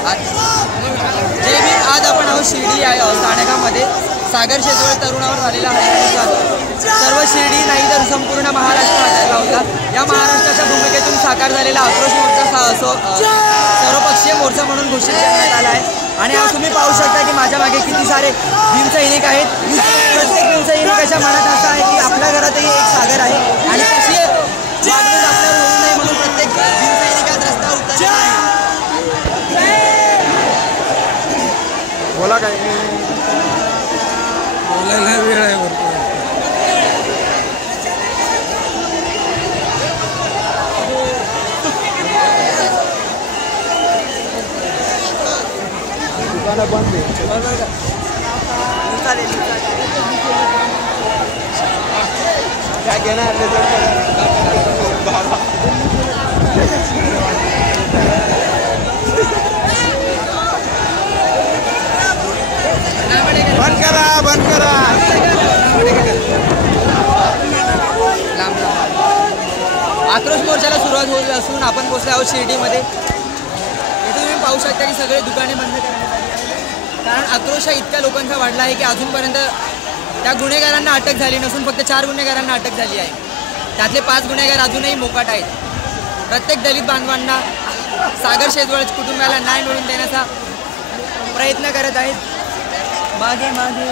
जय भीम. आज आपण आहोत शिर्डी स्थानकामध्ये. सागर शेजवळ तरुणावर झालेला हल्ला सर्व शिर्डी नाही तर संपूर्ण महाराष्ट्र हादरला होता. या महाराष्ट्राच्या भूमिकेतून साकार झालेला आक्रोश मोर्चा सर्वपक्षीय मोर्चा म्हणून घोषित करण्यात आला आहे. आणि आज तुम्ही पाहू शकता की माझ्या मागे किती सारे भीमसैनिक आहेत. प्रत्येक भीमसैनिकाच्या मनात असं आहे की आपल्या घरातही एक सागर आहे आणि कशी वागणूक आपल्यावर होऊ नये म्हणून प्रत्येक भीमसैनिकात रस्त्यावर उतरला आहे. बोला काय बोलायला वेळ आहे भरपूर. दुकानं बंद आहे. काय घेणार बंद करा बंद करा. आक्रोश मोर्चाला सुरुवात होत असून आपण पोहोचलो आहोत शिर्डीमध्ये. इथे तुम्ही पाहू शकता की सगळे दुकाने बंद करण्यात आली आहेत. कारण आक्रोश हा इतक्या लोकांचा वाढला आहे की अजूनपर्यंत त्या गुन्हेगारांना अटक झाली नसून फक्त 4 गुन्हेगारांना अटक झाली आहे. त्यातले 5 गुन्हेगार अजूनही मोकाट आहेत. प्रत्येक दलित बांधवांना सागर शेजवळ कुटुंबाला न्याय मिळवून देण्याचा प्रयत्न करत आहेत. मागे मागे